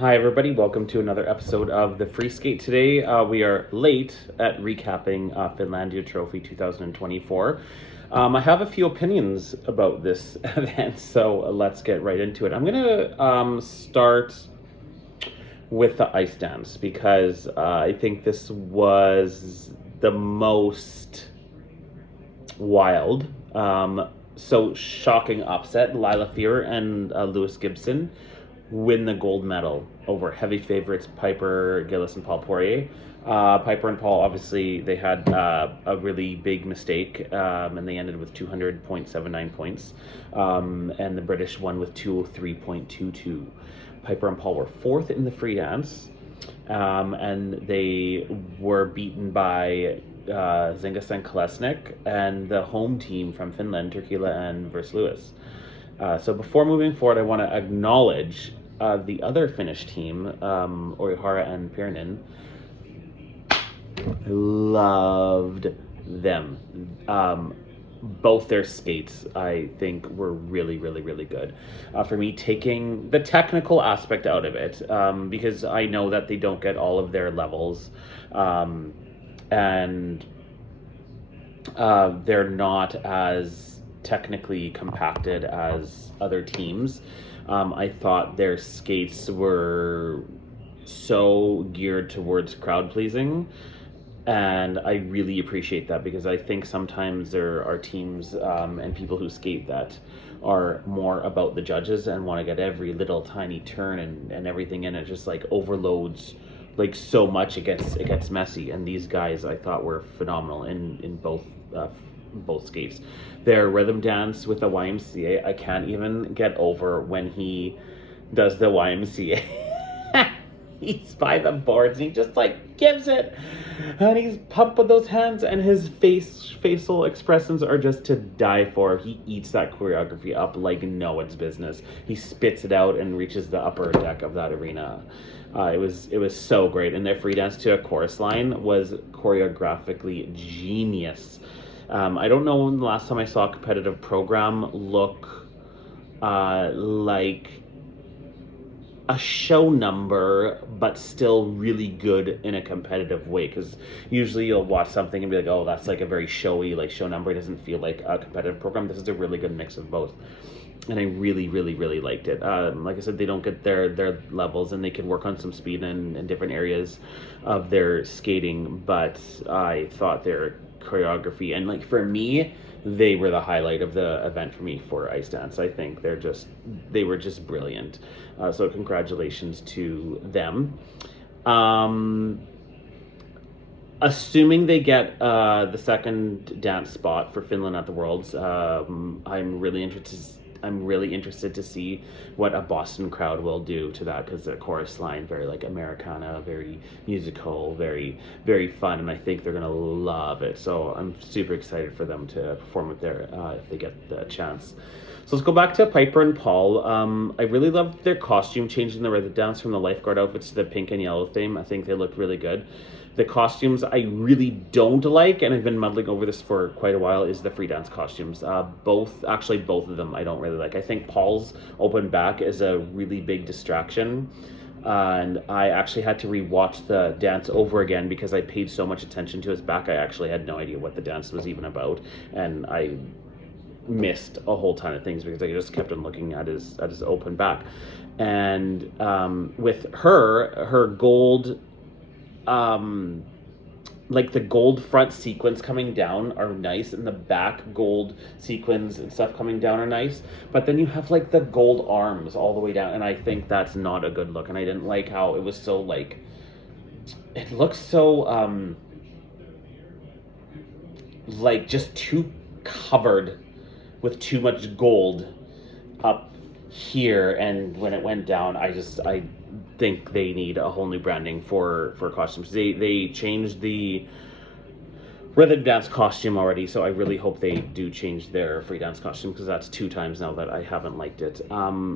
Hi, everybody. Welcome to another episode of the Free Skate. Today, we are late at recapping Finlandia Trophy 2024. I have a few opinions about this event, so let's get right into it. I'm going to start with the ice dance because I think this was the most wild. So shocking upset. Lila Fear and Lewis Gibson win the gold medal over heavy favorites Piper, Gillis, and Paul Poirier. Piper and Paul, obviously, they had a really big mistake, and they ended with 200.79 points. And the British won with 203.22. Piper and Paul were fourth in the free dance, and they were beaten by Zingas and Kolesnik and the home team from Finland, Turkila and Vers Lewis. So before moving forward, I want to acknowledge the other Finnish team, Orihara and Pirinen. Loved them. Both their skates, I think, were really, really, really good. For me, taking the technical aspect out of it, because I know that they don't get all of their levels, and they're not as technically compacted as other teams. I thought their skates were so geared towards crowd pleasing, and I really appreciate that because I think sometimes there are teams and people who skate that are more about the judges and want to get every little tiny turn and everything in it, just like overloads like so much it gets messy. And these guys I thought were phenomenal in both skates. Their rhythm dance with the YMCA, I can't even get over when he does the YMCA. He's by the boards and he just like gives it, and he's pumping those hands, and his facial expressions are just to die for. He eats that choreography up like no one's business. He spits it out and reaches the upper deck of that arena. It was so great, and their free dance to a chorus line was choreographically genius. I don't know when the last time I saw a competitive program look like a show number, but still really good in a competitive way. Because usually you'll watch something and be like, oh, that's like a very showy like show number. It doesn't feel like a competitive program. This is a really good mix of both. And I really, really, really liked it. Like I said, they don't get their levels, and they can work on some speed in different areas of their skating. But I thought their choreography, and like for me, they were the highlight of the event for me for ice dance. I think they were just brilliant. So congratulations to them. Assuming they get the second dance spot for Finland at the Worlds, I'm really interested to see what a Boston crowd will do to that, because the chorus line very like Americana, very musical, very, very fun, and I think they're gonna love it. So I'm super excited for them to perform it there if they get the chance. So let's go back to Piper and Paul. I really loved their costume, changing the rhythm dance from the lifeguard outfits to the pink and yellow theme. I think they looked really good. The costumes I really don't like, and I've been muddling over this for quite a while, is the free dance costumes. Both of them I don't really like. I think Paul's open back is a really big distraction, and I actually had to rewatch the dance over again because I paid so much attention to his back. I actually had no idea what the dance was even about, and I missed a whole ton of things because I just kept on looking at his open back. And with her gold, like the gold front sequins coming down are nice, and the back gold sequins and stuff coming down are nice, but then you have like the gold arms all the way down, and I think that's not a good look. And I didn't like how it was so like, it looks so like just too covered with too much gold up here, and when it went down, I think they need a whole new branding for costumes. They changed the rhythm dance costume already, so I really hope they do change their free dance costume, because that's 2 times now that I haven't liked it.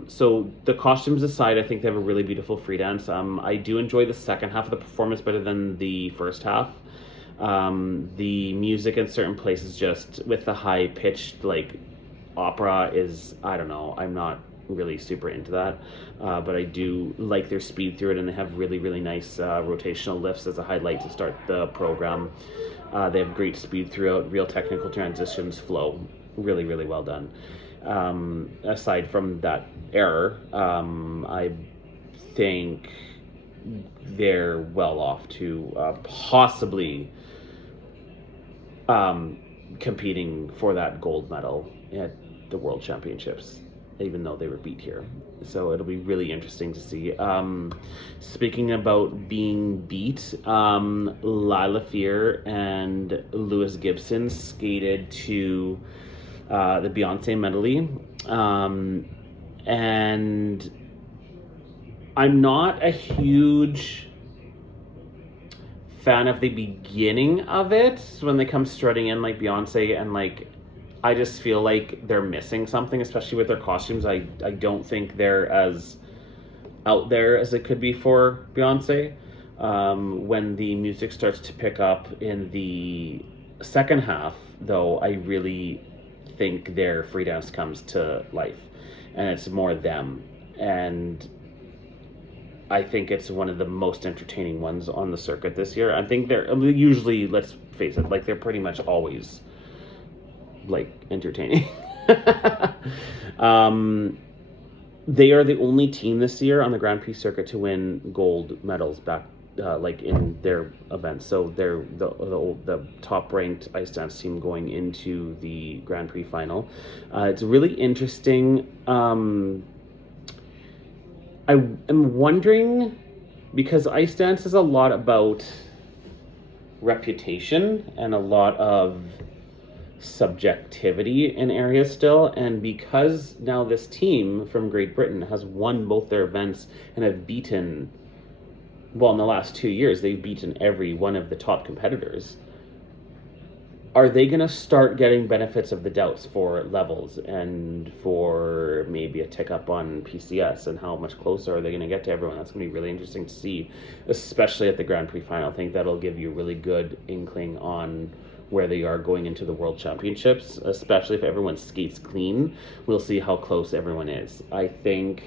So the costumes aside, I think they have a really beautiful free dance. I do enjoy the second half of the performance better than the first half. The music in certain places, just with the high pitched like opera, is, I don't know, I'm not really super into that. But I do like their speed through it, and they have really, really nice rotational lifts as a highlight to start the program. They have great speed throughout, real technical transitions, flow. Really, really well done. Aside from that error, I think they're well off to possibly competing for that gold medal at the World Championships, even though they were beat here. So it'll be really interesting to see. Speaking about being beat, Lila Fear and Lewis Gibson skated to the Beyonce medley. And I'm not a huge fan of the beginning of it when they come strutting in like Beyonce, and like I just feel like they're missing something, especially with their costumes. I don't think they're as out there as it could be for Beyonce. When the music starts to pick up in the second half, though, I really think their free dance comes to life, and it's more them. And I think it's one of the most entertaining ones on the circuit this year. I think they're usually, let's face it, like they're pretty much always like entertaining. They are the only team this year on the Grand Prix circuit to win gold medals back like in their events. So they're the top ranked ice dance team going into the Grand Prix final. It's really interesting. I am wondering, because ice dance is a lot about reputation and a lot of subjectivity in areas still, and because now this team from Great Britain has won both their events and have beaten, well, in the last 2 years they've beaten every one of the top competitors, are they going to start getting benefits of the doubts for levels and for maybe a tick up on PCS, and how much closer are they going to get to everyone? That's going to be really interesting to see, especially at the Grand Prix final. I think that'll give you a really good inkling on where they are going into the World Championships, especially if everyone skates clean. We'll see how close everyone is. I think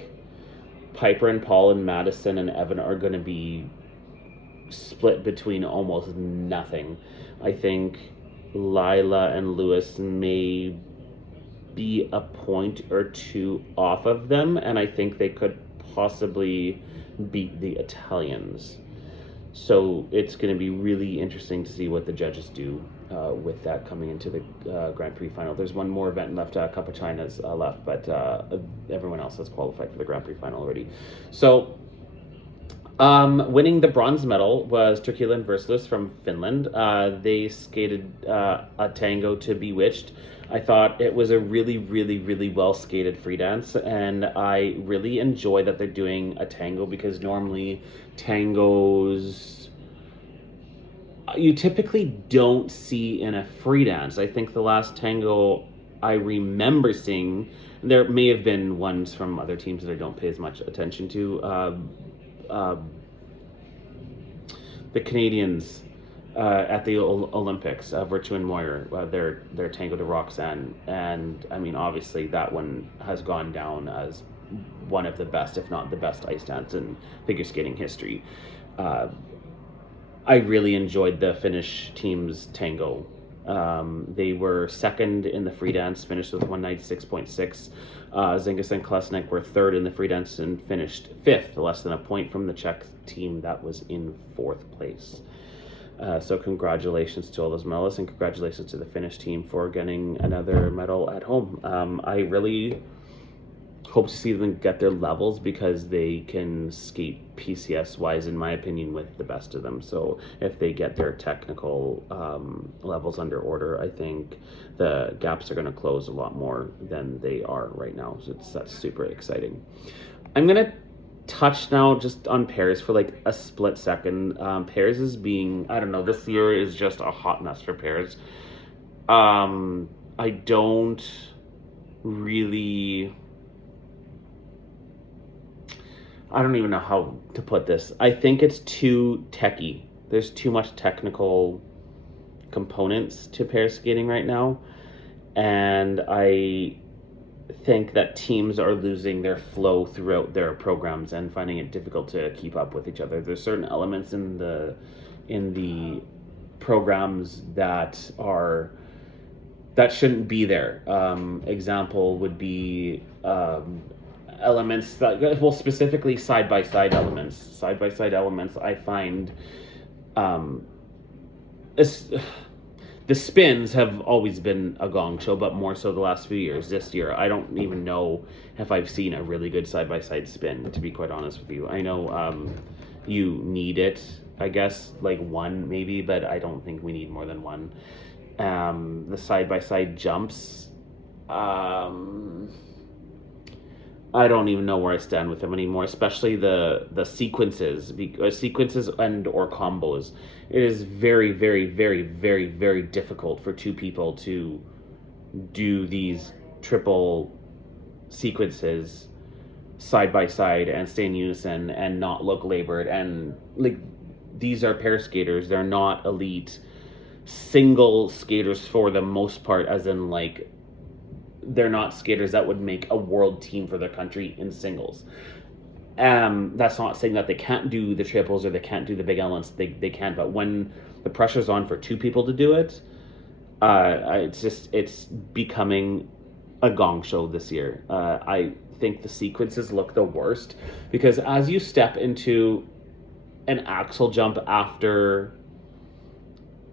Piper and Paul and Madison and Evan are going to be split between almost nothing. I think Lila and Lewis may be a point or two off of them, and I think they could possibly beat the Italians. So it's going to be really interesting to see what the judges do with that coming into the Grand Prix final. There's one more event left, Cup of China's left, but everyone else has qualified for the Grand Prix final already. So winning the bronze medal was Turkila and Versluis from Finland. They skated a tango to Bewitched. I thought it was a really, really, really well skated free dance, and I really enjoy that they're doing a tango, because normally tangos you typically don't see in a free dance. I think the last tango I remember seeing, there may have been ones from other teams that I don't pay as much attention to. The Canadians at the Olympics, Virtue and Moyer, their tango to Roxanne, and I mean, obviously that one has gone down as one of the best, if not the best, ice dance in figure skating history. I really enjoyed the Finnish team's tango. They were second in the free dance, finished with 196.6. Zingis and Klesnik were third in the free dance and finished fifth, less than a point from the Czech team that was in fourth place. So congratulations to all those medalists, and congratulations to the Finnish team for getting another medal at home. I really hope to see them get their levels, because they can skate PCS wise, in my opinion, with the best of them. So if they get their technical levels under order, I think the gaps are going to close a lot more than they are right now. So that's super exciting. I'm going to touch now just on pairs for like a split second. Pairs is being, I don't know, this year is just a hot mess for pairs. I don't really, I don't even know how to put this. I think it's too techy. There's too much technical components to pair skating right now. And I think that teams are losing their flow throughout their programs and finding it difficult to keep up with each other. There's certain elements in the programs that shouldn't be there. Example would be elements that, well, specifically side by side elements. Side by side elements, I find, it's, the spins have always been a gong show, but more so the last few years. This year, I don't even know if I've seen a really good side by side spin, to be quite honest with you. I know you need it, I guess, like one maybe, but I don't think we need more than one. The side by side jumps, I don't even know where I stand with them anymore, especially the sequences, sequences and or combos. It is very, very, very, very, very difficult for two people to do these triple sequences side by side and stay in unison and not look labored. And like, these are pair skaters. They're not elite single skaters for the most part, as in like, they're not skaters that would make a world team for their country in singles. That's not saying that they can't do the triples or they can't do the big elements. They can, but when the pressure's on for two people to do it, it's becoming a gong show this year. I think the sequences look the worst because as you step into an axle jump after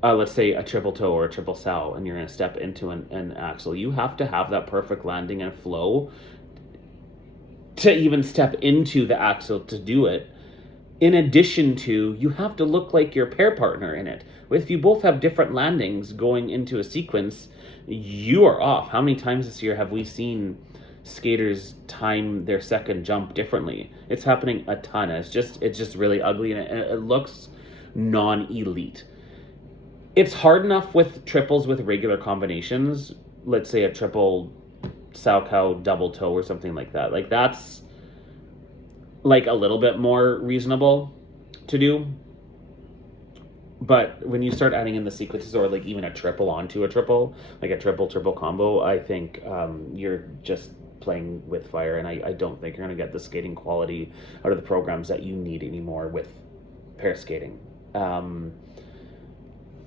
let's say a triple toe or a triple sow, and you're going to step into an axle, you have to have that perfect landing and flow to even step into the axle to do it. In addition to, you have to look like your pair partner in it. If you both have different landings going into a sequence, you are off. How many times this year have we seen skaters time their second jump differently? It's happening a ton. It's just really ugly, and it looks non-elite. It's hard enough with triples with regular combinations. Let's say a triple sow cow double toe or something like that. Like, that's like a little bit more reasonable to do. But when you start adding in the sequences or like even a triple onto a triple, like a triple combo, I think you're just playing with fire, and I don't think you're going to get the skating quality out of the programs that you need anymore with pair skating.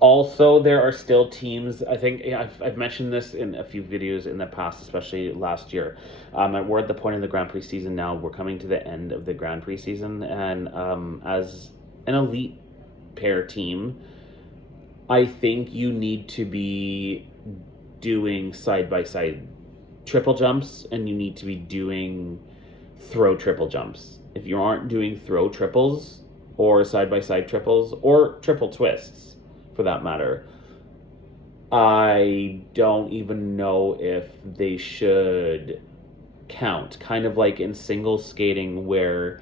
Also, there are still teams, I think, I've mentioned this in a few videos in the past, especially last year. We're at the point in the Grand Prix season now. We're coming to the end of the Grand Prix season. And as an elite pair team, I think you need to be doing side-by-side triple jumps, and you need to be doing throw triple jumps. If you aren't doing throw triples or side-by-side triples or triple twists, for that matter, I don't even know if they should count. Kind of like in single skating, where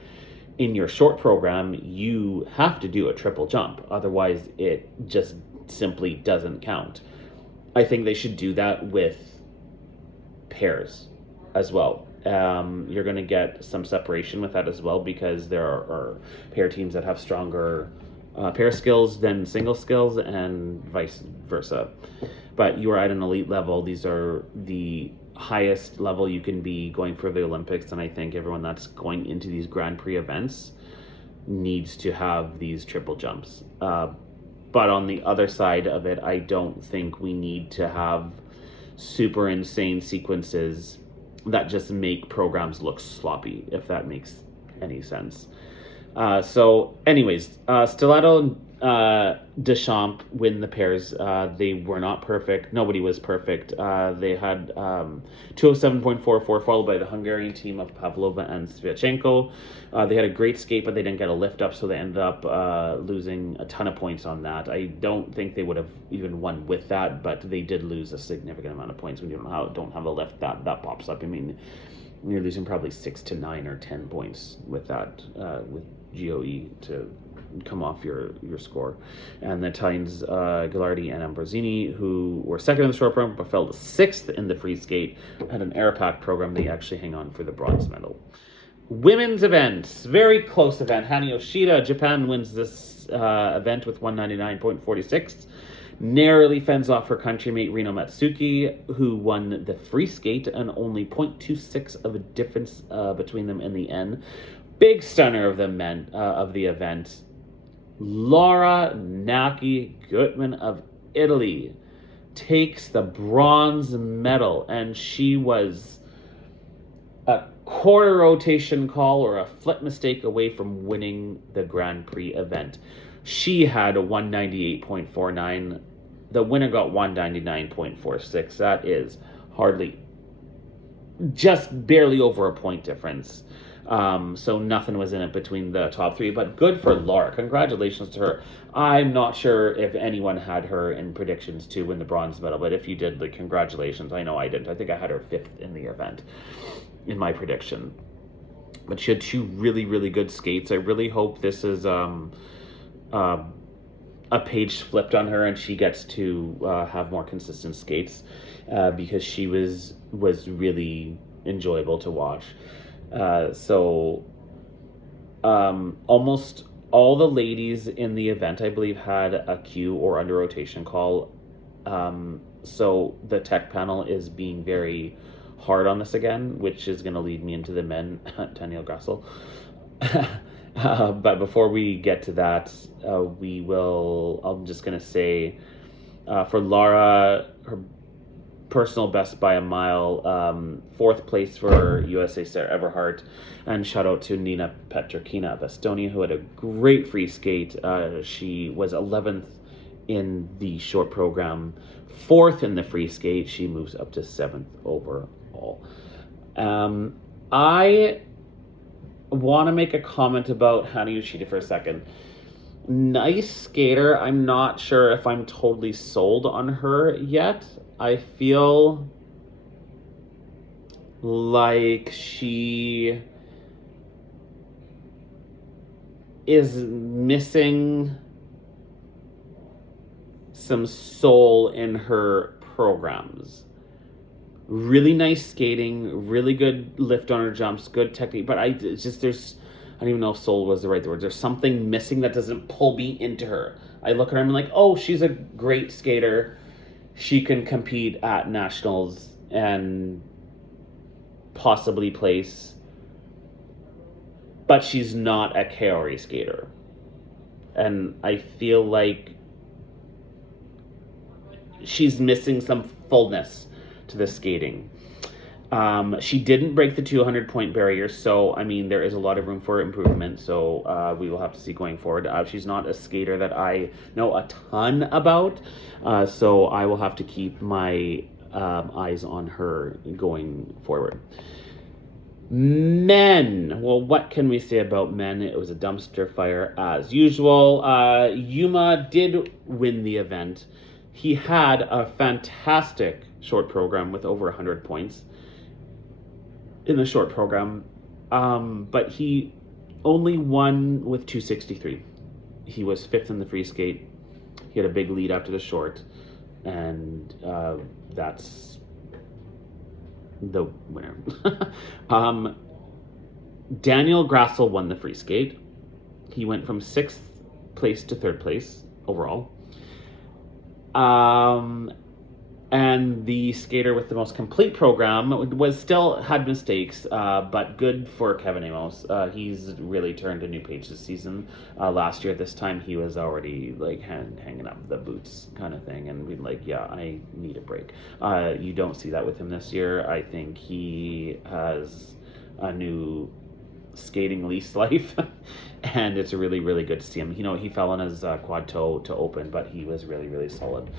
in your short program you have to do a triple jump, otherwise it just simply doesn't count. I think they should do that with pairs as well. You're going to get some separation with that as well, because there are pair teams that have stronger pair skills than single skills, and vice versa. But you are at an elite level. These are the highest level you can be going for the Olympics, and I think everyone that's going into these Grand Prix events needs to have these triple jumps. But on the other side of it, I don't think we need to have super insane sequences that just make programs look sloppy, if that makes any sense. So anyways, Stiletto Deschamps win the pairs. They were not perfect. Nobody was perfect. They had 207.44, followed by the Hungarian team of Pavlova and Sviatchenko. They had a great skate, but they didn't get a lift up, so they ended up losing a ton of points on that. I don't think they would have even won with that, but they did lose a significant amount of points when you don't have a lift that pops up. I mean, you're losing probably 6 to 9 or 10 points with that, with GOE to come off your score. And the Italians, Gilardi and Ambrosini, who were second in the short program but fell to sixth in the free skate, had an air pack program. They actually hang on for the bronze medal. Women's events, very close event. Hani Yoshida, Japan, wins this event with 199.46. narrowly fends off her countrymate Rino Matsuki, who won the free skate, and only 0.26 of a difference between them in the end. Big stunner of the event. Laura Naki Gutman of Italy takes the bronze medal, and she was a quarter rotation call or a flip mistake away from winning the Grand Prix event. She had a 198.49. The winner got 199.46. That is hardly, just barely over a point difference. So nothing was in it between the top three, but good for Laura. Congratulations to her. I'm not sure if anyone had her in predictions to win the bronze medal, but if you did, like, congratulations. I know I didn't. I think I had her 5th in the event in my prediction. But she had 2 really, really good skates. I really hope this is a page flipped on her and she gets to have more consistent skates, because she was really enjoyable to watch. Almost all the ladies in the event, I believe, had a Q or under rotation call. So the tech panel is being very hard on this again, which is going to lead me into the men, Daniel Grassel. But before we get to that, I'm just going to say, for Laura, her personal best by a mile, 4th place for USA Sarah Everhart, and shout out to Nina Petrakina of Estonia, who had a great free skate. She was 11th in the short program, 4th in the free skate. She moves up to 7th overall. I want to make a comment about Hana Yoshida for a second. Nice skater. I'm not sure if I'm totally sold on her yet. I feel like she is missing some soul in her programs. Really nice skating, really good lift on her jumps, good technique, but I don't even know if soul was the right word. There's something missing that doesn't pull me into her. I look at her and I'm like, oh, she's a great skater. She can compete at nationals and possibly place, but she's not a Kaori skater. And I feel like she's missing some fullness to the skating. She didn't break the 200-point barrier, so I mean there is a lot of room for improvement. So we will have to see going forward. She's not a skater that I know a ton about, so I will have to keep my eyes on her going forward. Men. Well, what can we say about men? It was a dumpster fire as usual. Yuma did win the event. He had a fantastic short program with over 100 points in the short program, but he only won with 263. He was 5th in the free skate. He had a big lead after the short, and that's the winner. Daniel Grassel won the free skate. He went from 6th place to 3rd place overall. And the skater with the most complete program had mistakes, but good for Kevin Amos. He's really turned a new page this season. Last year at this time, he was already like hanging up the boots kind of thing, and being like, yeah, I need a break. You don't see that with him this year. I think he has a new skating lease life, and it's really, really good to see him. You know, he fell on his quad toe to open, but he was really, really solid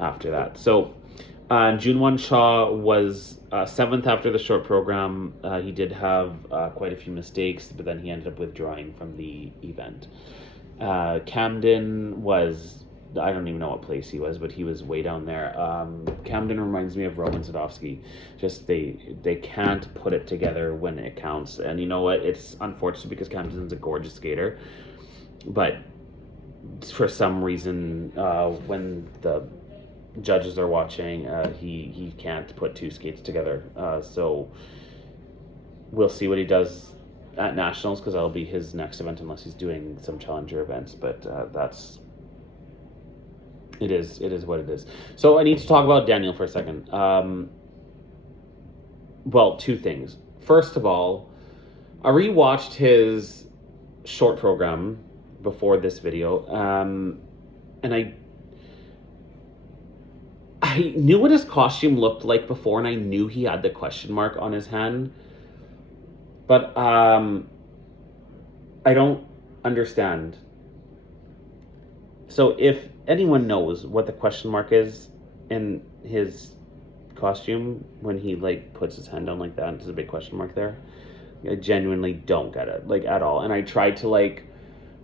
after that. So Junwon Shaw was 7th after the short program. He did have quite a few mistakes, but then he ended up withdrawing from the event. Camden was, I don't even know what place he was, but he was way down there. Camden reminds me of Roman Sadovsky. Just they can't put it together when it counts. And you know what? It's unfortunate because Camden's a gorgeous skater, but for some reason, when the judges are watching, he can't put 2 skates together. So we'll see what he does at nationals, because that'll be his next event unless he's doing some challenger events. But that's It is what it is. So I need to talk about Daniel for a second. Well, two things. First of all, I rewatched his short program before this video, and I knew what his costume looked like before, and I knew he had the question mark on his hand, but I don't understand. So if anyone knows what the question mark is in his costume when he like puts his hand down like that, there's a big question mark there. I genuinely don't get it, like, at all. And I tried to like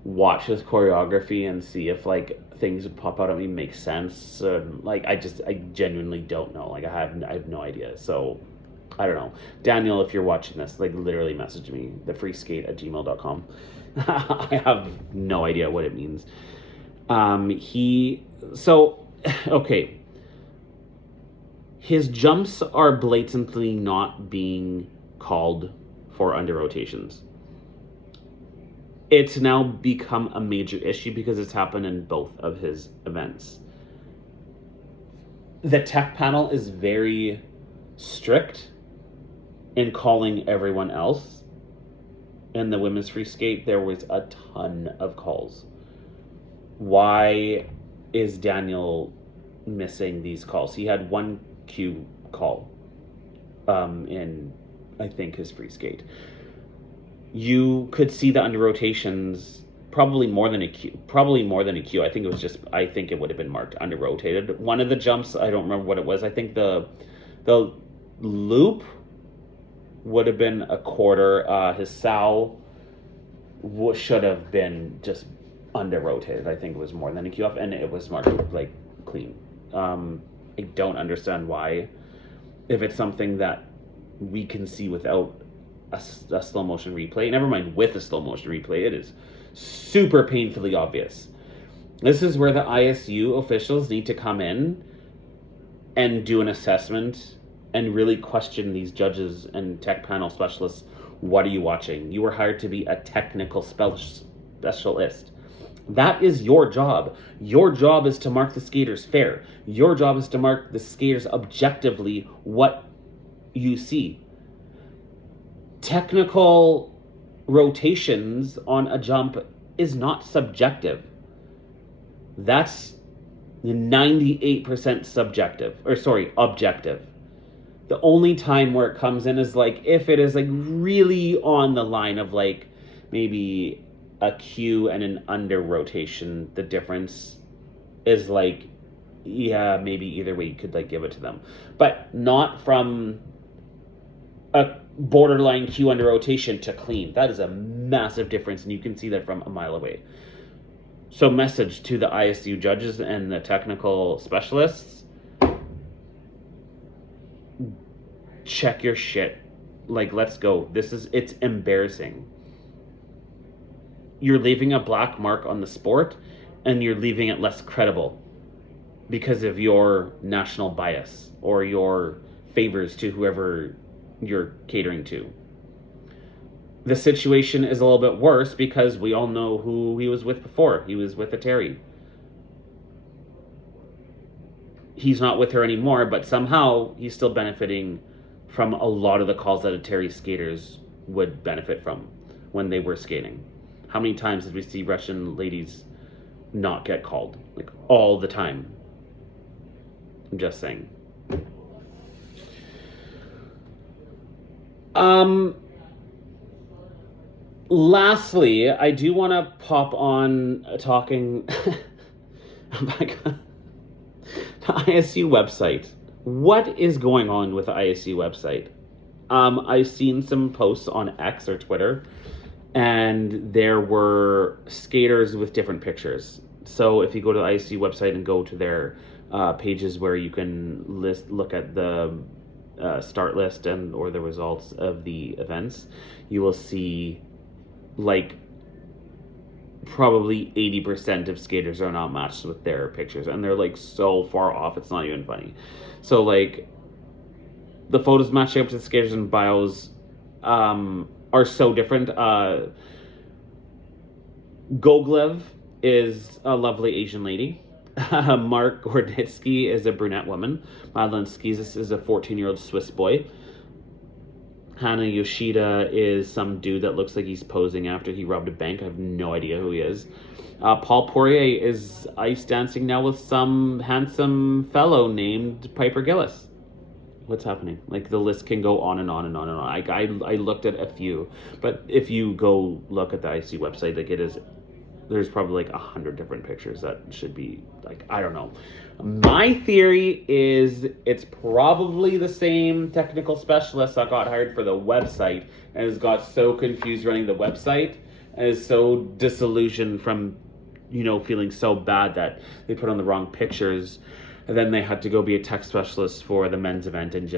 watch his choreography and see if like things would pop out at me make sense. Like I genuinely don't know. Like I have no idea. So I don't know. Daniel, if you're watching this, like literally message me, thefreeskate@gmail.com. I have no idea what it means. Okay. His jumps are blatantly not being called for under rotations. It's now become a major issue because it's happened in both of his events. The tech panel is very strict in calling everyone else. In the women's free skate, there was a ton of calls. Why is Daniel missing these calls? He had one Q call in, I think, his free skate. You could see the under rotations probably more than a Q. I think it would have been marked under rotated. One of the jumps, I don't remember what it was. I think the loop would have been a quarter. His sow should have been just under rotated. I think it was more than a Q off, and it was marked like clean. I don't understand why, if it's something that we can see without a slow motion replay. Never mind with a slow motion replay, it is super painfully obvious. This is where the ISU officials need to come in and do an assessment and really question these judges and tech panel specialists. What are you watching? You were hired to be a technical specialist. That is your job. Your job is to mark the skaters fair. Your job is to mark the skaters objectively what you see. Technical rotations on a jump is not subjective. That's 98% objective. The only time where it comes in is like if it is like really on the line of like maybe a Q and an under rotation, the difference is like, yeah, maybe either way you could like give it to them, but not from a borderline Q under rotation to clean. That is a massive difference, and you can see that from a mile away. So message to the ISU judges and the technical specialists, check your shit. Like, let's go. It's embarrassing. You're leaving a black mark on the sport, and you're leaving it less credible because of your national bias or your favors to whoever you're catering to. The situation is a little bit worse because we all know who he was with before. He was with a Terry. He's not with her anymore, but somehow he's still benefiting from a lot of the calls that a Terry skaters would benefit from when they were skating. How many times did we see Russian ladies not get called? Like, all the time. I'm just saying. Lastly, I do want to pop on talking about the ISU website. What is going on with the ISU website? I've seen some posts on X or Twitter, and there were skaters with different pictures. So if you go to the ISU website and go to their pages where you can look at the start list and or the results of the events, you will see like probably 80% of skaters are not matched with their pictures, and they're like so far off it's not even funny. So like the photos matching up to the skaters and bios are so different. Goglev is a lovely Asian lady. Mark Gorditsky is a brunette woman. Madeline Skizis is a 14-year-old Swiss boy. Hana Yoshida is some dude that looks like he's posing after he robbed a bank. I have no idea who he is. Paul Poirier is ice dancing now with some handsome fellow named Piper Gillis. What's happening? Like, the list can go on and on and on and on. I looked at a few, but if you go look at the IC website, like, there's probably like 100 different pictures that should be, like, I don't know. My theory is it's probably the same technical specialist that got hired for the website and has got so confused running the website and is so disillusioned from, feeling so bad that they put on the wrong pictures. And then they had to go be a tech specialist for the men's event, and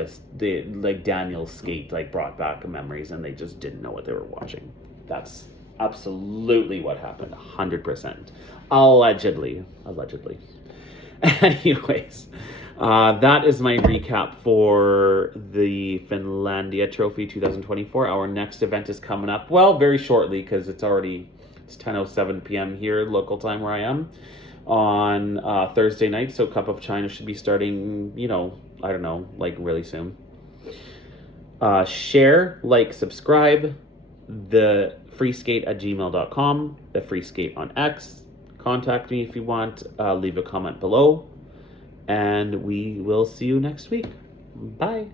Daniel's skate brought back memories, and they just didn't know what they were watching. That's absolutely what happened, 100%. Allegedly. Anyways, that is my recap for the Finlandia Trophy 2024. Our next event is coming up, well, very shortly, because it's 10:07 p.m. here, local time where I am, on Thursday night. So Cup of China should be starting, I don't know, really soon. Share, subscribe, the freeskate@gmail.com, the freeskate on X. Contact me if you want. Leave a comment below. And we will see you next week. Bye.